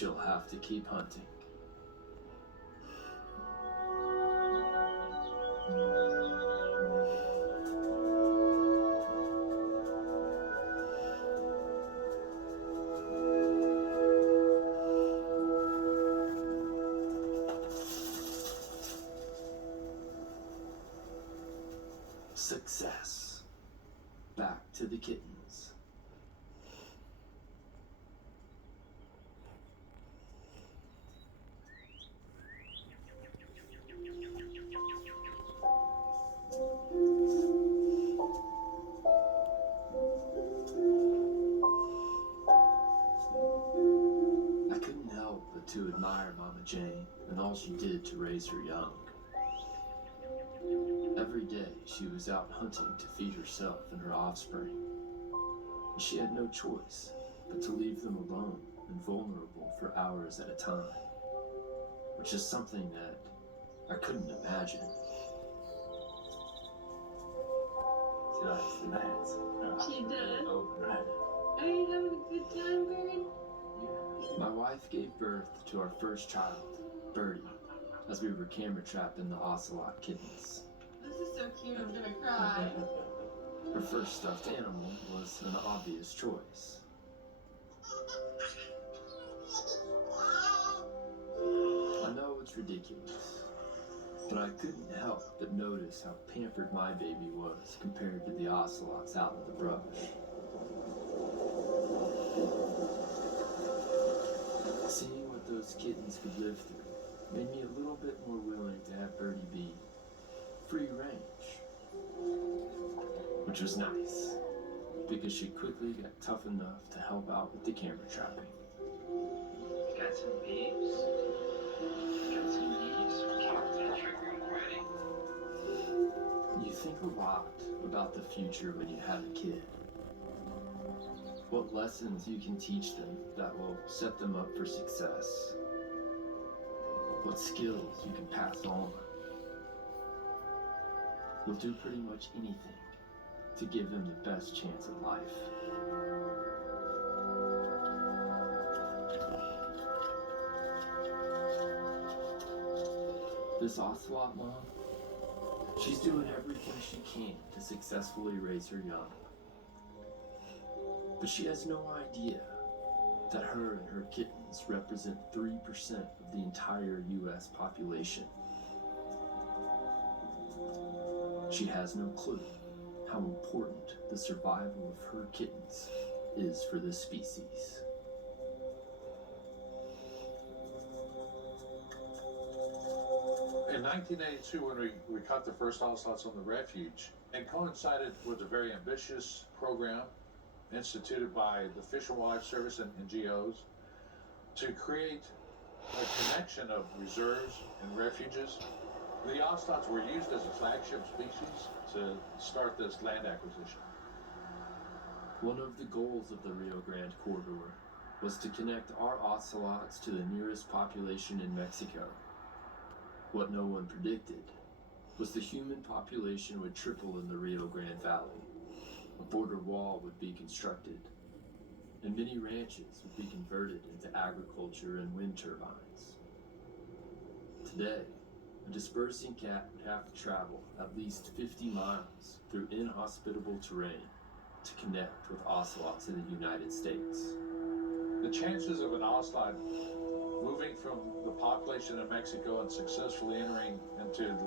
she'll have to keep hunting. Success. Back to the kittens. I couldn't help but to admire Mama Jane and all she did to raise her young. Every day she was out hunting to feed herself and her offspring, and she had no choice but to leave them alone and vulnerable for hours at a time, which is something that I couldn't imagine. She likes the dance. She does. Right. Are you having a good time, Bird? My wife gave birth to our first child, Birdie, as we were camera trapped in the ocelot kittens. This is so cute, I'm gonna cry. Her first stuffed animal was an obvious choice. I know it's ridiculous, but I couldn't help but notice how pampered my baby was compared to the ocelots out in the brush. Seeing what those kittens could live through made me a little bit more willing to have Birdie be free range, which was nice, because she quickly got tough enough to help out with the camera trapping. You got some beeps? Got some beeps? You think a lot about the future when you have a kid. What lessons you can teach them that will set them up for success. What skills you can pass on. You'll do pretty much anything to give them the best chance at life. This ocelot mom, she's doing everything she can to successfully raise her young. But she has no idea that her and her kittens represent 3% of the entire US population. She has no clue how important the survival of her kittens is for this species. In 1982, when we caught the first ocelots on the refuge, it coincided with a very ambitious program instituted by the Fish and Wildlife Service and NGOs to create a connection of reserves and refuges. The ocelots were used as a flagship species to start this land acquisition. One of the goals of the Rio Grande corridor was to connect our ocelots to the nearest population in Mexico. What no one predicted was the human population would triple in the Rio Grande Valley. A border wall would be constructed, and many ranches would be converted into agriculture and wind turbines. Today, a dispersing cat would have to travel at least 50 miles through inhospitable terrain to connect with ocelots in the United States. The chances of an ocelot moving from the population of Mexico and successfully entering into the